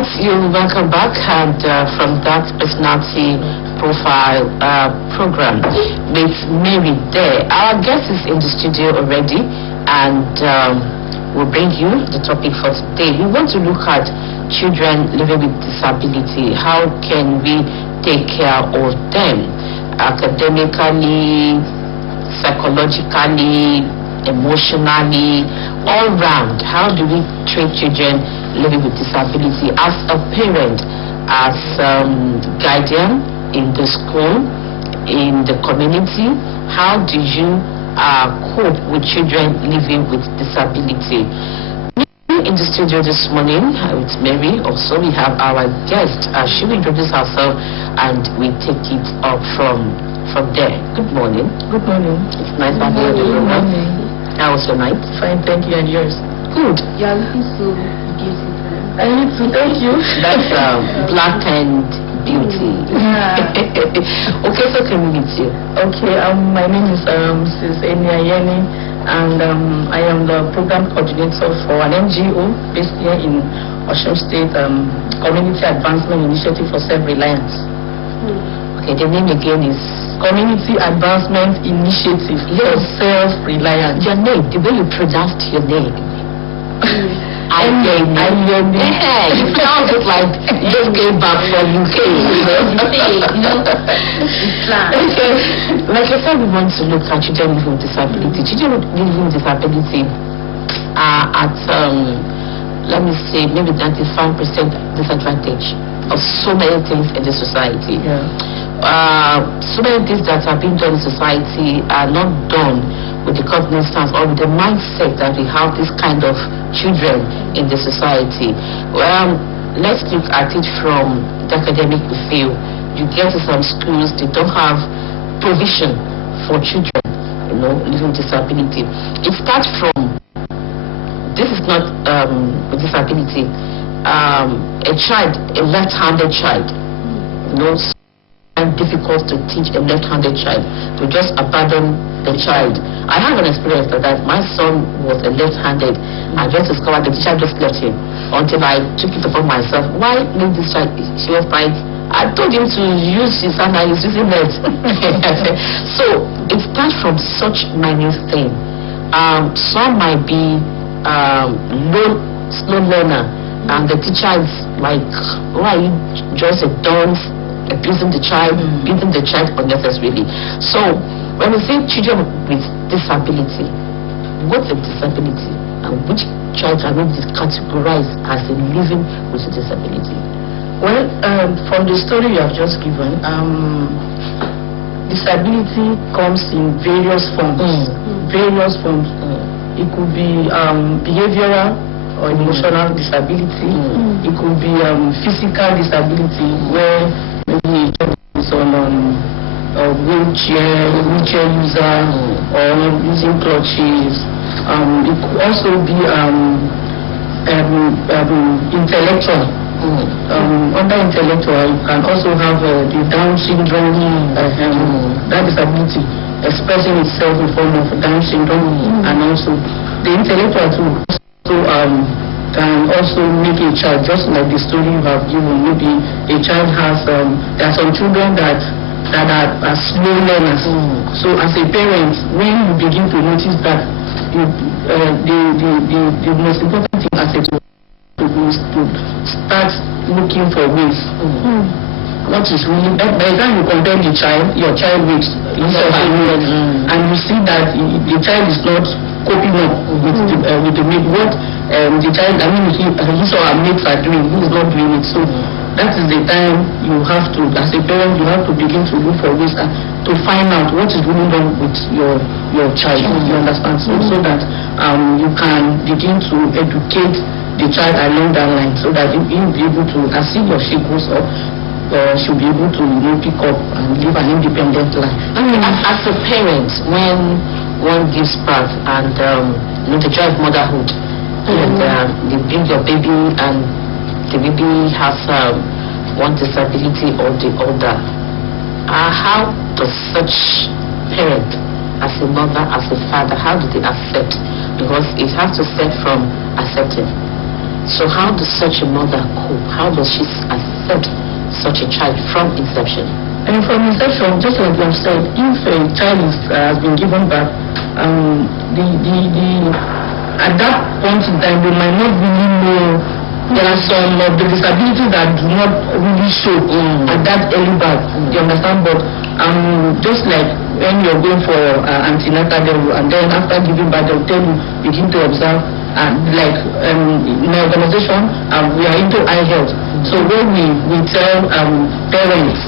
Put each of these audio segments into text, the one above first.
right, you're welcome back, and from that personality profile program with Mary there. Our guest is in the studio already, and we'll bring you the topic for today. We want to look at children living with disability. How can we take care of them academically, psychologically, emotionally, all round? How do we treat children living with disability as a parent, as guardian in the school, in the community? How do you cope with children living with disability? In the studio this morning with Mary, also we have our guest. She will introduce herself and we take it up from there. Good morning. Good morning. It's nice having you on the program. How was your night? Fine, thank you, and yours? Good. You are looking so beautiful. I need to thank you. That's black and beauty. Yeah. Okay, so can we meet you? Okay, my name is Mrs. Enya Yeni, and I am the program coordinator for an NGO based here in Osun State, Community Advancement Initiative for Self-Reliance. Okay, the name again is Community Advancement Initiative for Self-Reliance. your name, the way you pronounced your name. I Yeah, you pronounce it like you just came back from UK. Like I said, we want to look at children living with disability. Children living with disability are at, let me say, maybe 95% disadvantage of so many things in the society. Yeah. So many things that are being done in society are not done with the cognizance or with the mindset that we have this kind of children in the society. Let's look at it from the academic field. You get to some schools, they don't have provision for children, living with disability. It starts from, this is not a disability, a child, a left-handed child, difficult to teach a left-handed child, to just abandon the child. I have an experience that my son was a left-handed. I just discovered the teacher just left him until I took it upon myself. Why leave this child? She was like, I told him to use his hand and he's using it. So it starts from such minute thing. Some might be slow learner, and the teacher is like, why are you just a dunce, abusing the child, beating the child unnecessarily? So when we say children with disability, what's a disability, and which child can we categorize as a living with a disability? Well, from the story you have just given, disability comes in various forms. It could be behavioral or emotional disability. It could be physical disability, where maybe it's on a wheelchair user, or using crutches. It could also be intellectual. Under intellectual, you can also have the Down syndrome, that disability expressing itself in form of Down syndrome, and also the intellectual too can also make a child, just like the story you have given. Maybe a child has, there are some children that are slow learners. So as a parent, when you begin to notice that, the most important thing as a parent is to start looking for ways. What is really, by the time you compare the child, your child with and you see that the child is not coping up with the mate, what the child, he or her mates are doing, he is not doing it. So that is the time you have to, as a parent, you have to begin to look for ways to find out what is going on with your child. You understand? So that you can begin to educate the child along that line, so that you will be able to, as he or she grows up, should be able to pick up and live an independent life. As a parent, when one gives birth and the joy of motherhood, and they bring your baby and the baby has one disability or the other, how does such parent, as a mother, as a father, how do they accept? Because it has to start from accepting. So how does such a mother cope? How does she accept such a child from inception? And from inception, just like you have said, if a child has been given birth, at that point in time, they might not really know. There are some of the disabilities that do not really show at that early birth. You understand? But just like when you're going for antenatal, and then after giving birth, they'll tell you, begin to observe. Like in my organization, we are into eye health. So when we tell parents,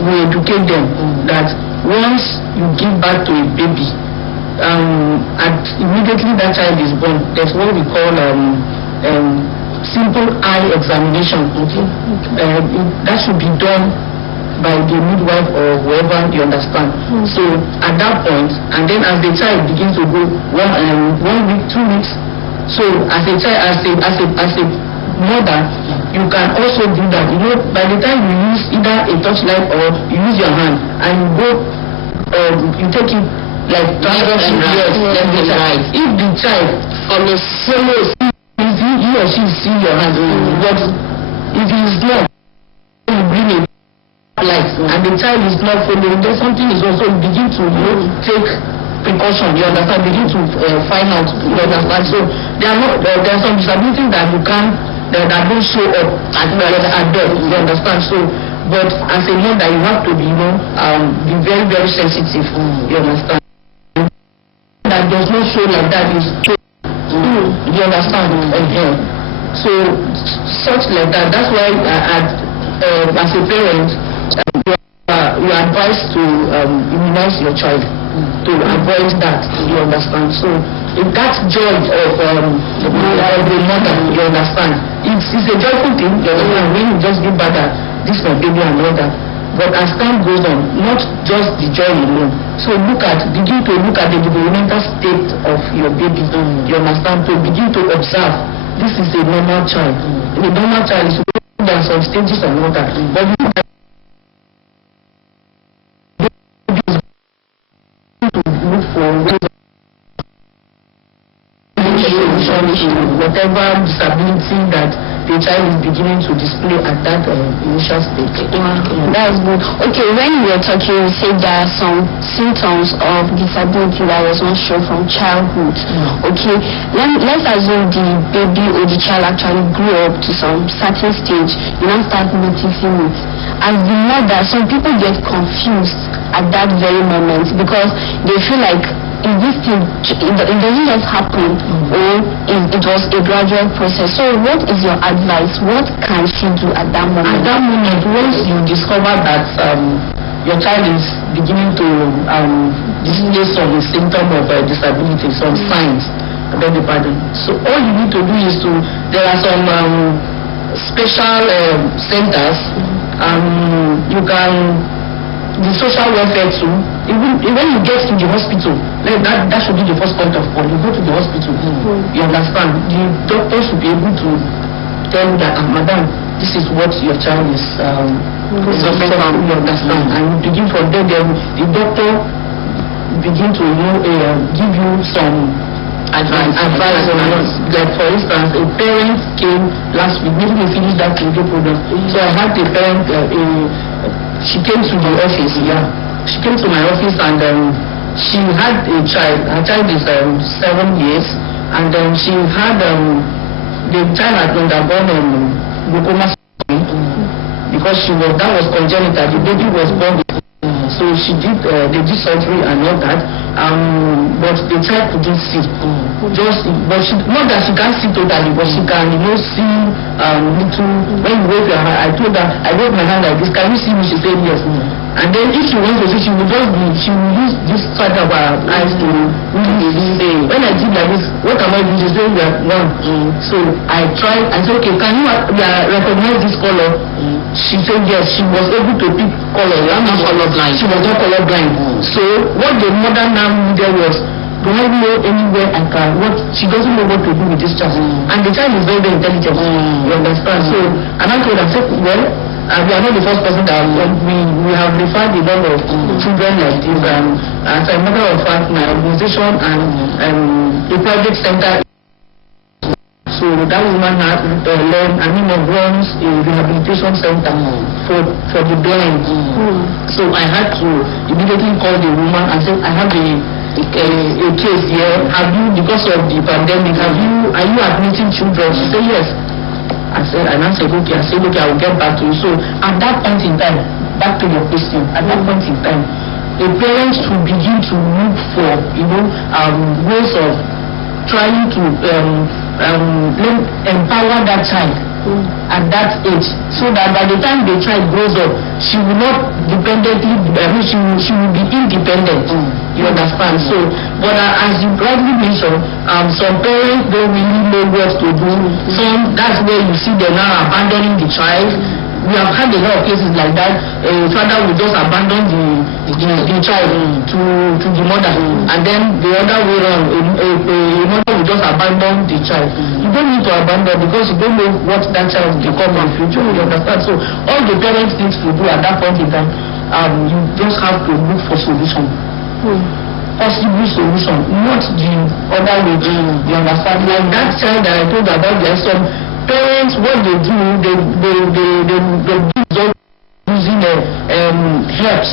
we educate them that once you give birth to a baby, and immediately that child is born, there's what we call simple eye examination. That should be done by the midwife or whoever, you understand. So at that point, and then as the child begins to go 1 week, 2 weeks, so as a child, as a mother, you can also do that. You know, by the time you use either a touchlight or you use your hand and you go, you take it like left and right. If the child follows, he or she see your hand, but if he is not, you bring a light and the child is not following, then something is also begin to take precaution, you understand, begin to find out, you understand. So there are some disabilities that you can't, that don't show up at birth, you understand. So, but as a mother, you have to be, be very, very sensitive, you understand. That does not show like that is, you understand. So, such like that, that's why as a parent, you are advised to immunize your child, to avoid that, you understand. So if that joy of the mother, you understand, it's a joyful thing, you understand, when you just give birth that this my baby and all that. But as time goes on, not just the joy alone. So begin to look at the developmental state of your baby, you understand, to begin to observe. This is a normal child. A normal child is supposed to have some stages and all that. But you look for whatever disability that the child is beginning to display at that initial stage. That's good. Okay, when you were talking, you said there are some symptoms of disability that was not shown from childhood. Okay, let's assume the baby or the child actually grew up to some certain stage. You now start noticing it. As the mother, some people get confused at that very moment because they feel like, is this thing, it doesn't just happen, or it was a gradual process. So what is your advice? What can she do at that moment? At that moment, once you discover that your child is beginning to display some symptom of disability, some signs, I beg your pardon. So all you need to do is there are some special centers, you can, the social welfare too. Even when you get to the hospital, that should be the first point of call. You go to the hospital, you understand. The doctor should be able to tell you that, madam, this is what your child is suffering from, you understand. And you begin from there, the doctor begin to give you some advice. Like for instance, a parent came last week, maybe we finished that video program. So I had a parent, she came to the office, She came to my office and she had a child. Her child is 7 years, and she had the child had undergone glaucoma because that was congenital. The baby was born with, so they did surgery and all that. But the child couldn't see. Not that she can't see totally, but she can, see little. When you wave your hand, I told her, I wave my hand like this. Can you see me? She said yes. And then if she wants to see, she will use this side of her eyes to really say. When I did like this, what am I doing? She said, So I tried. I said, okay, can you recognize this color? She said yes. She was able to pick color. She was not colorblind. So what the mother now needed was, do I know anywhere I can? She doesn't know what to do with this child. And the child is very, very intelligent. You understand? So, and I told her, well, we are not the first person that we have referred a lot of children like this. As a matter of fact, my organization and the private center. So that woman had runs a rehabilitation center for the blind. So I had to immediately call the woman and say, I have a case here. Have you, because of the pandemic, are you admitting children? She said yes. I said okay. I will get back to you. So at that point in time, back to your question, at that point in time, the parents will begin to look for ways of trying to empower that child at that age, so that by the time the child grows up, she will not dependently, she will be independent. You understand? So, but as you rightly mentioned, some parents don't really know what to do. Some, that's where you see them now abandoning the child. We have had a lot of cases like that. A father will just abandon the child to the mother, and then the other way around, a mother will just abandon the child. You don't need to abandon because you don't know what that child will become in the future. You understand? So all the parents need to do at that point in time, you just have to look for solution. Possible solution, not the other way. You understand? Like that child that I told about, there are some parents, what they do, they using herbs,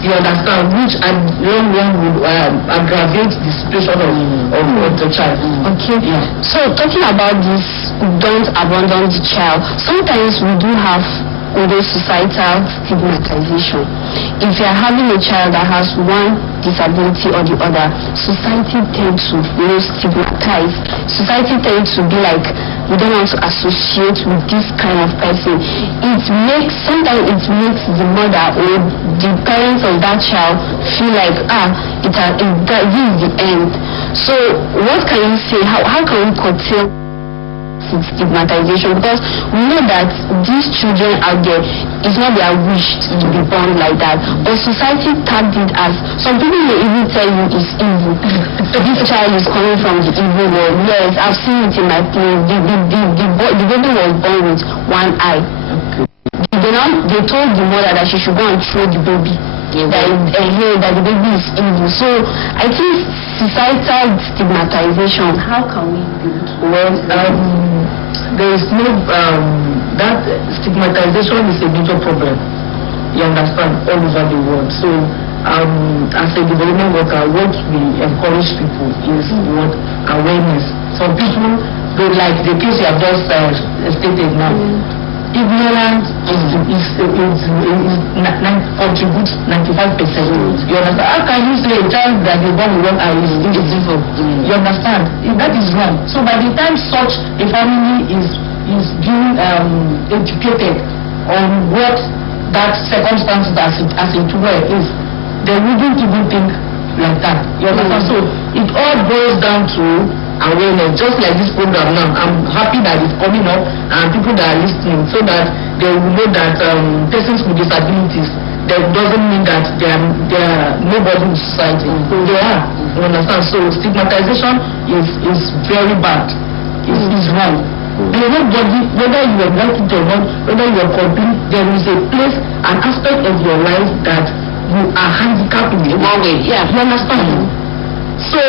you understand, which at long run would aggravate the situation of the child. Okay. Yeah. So talking about this, don't abandon the child. Sometimes we do have societal stigmatization. If you are having a child that has one disability or the other, society tends to stigmatize. Society tends to be like, we don't want to associate with this kind of person. Sometimes it makes the mother or the parents of that child feel like, this is the end. So what can you say? How can we curtail stigmatization? Because we know that these children out there, it's not their wish to be born like that, but society tagged it as, some people may even tell you it's evil. This child is coming from the evil world. Yes, I've seen it in my play. The baby was born with one eye. They told the mother that she should go and throw the baby. That the baby is evil. So I think societal stigmatization, how can we do it? Well, there is no that stigmatization is a major problem. You understand, all over the world. So as a development worker, what we encourage people is what awareness. Some people don't like the case you have just stated now. Ignorance contributes 95%. You understand? How can you say a child that is born with one eye is invisible? You understand? That is wrong. So by the time such a family is being educated on what that circumstance as it were is, they wouldn't even think like that. You understand? So it all boils down to awareness, just like this program now. I'm happy that it's coming up and people that are listening, so that they will know that persons with disabilities, that doesn't mean that they are nobody in society. They are. You understand? So stigmatization is very bad. It's wrong. Nobody, whether you are like it or not, whether you are complete, there is a place, an aspect of your life that you are handicapped in one way. Yeah, you understand? So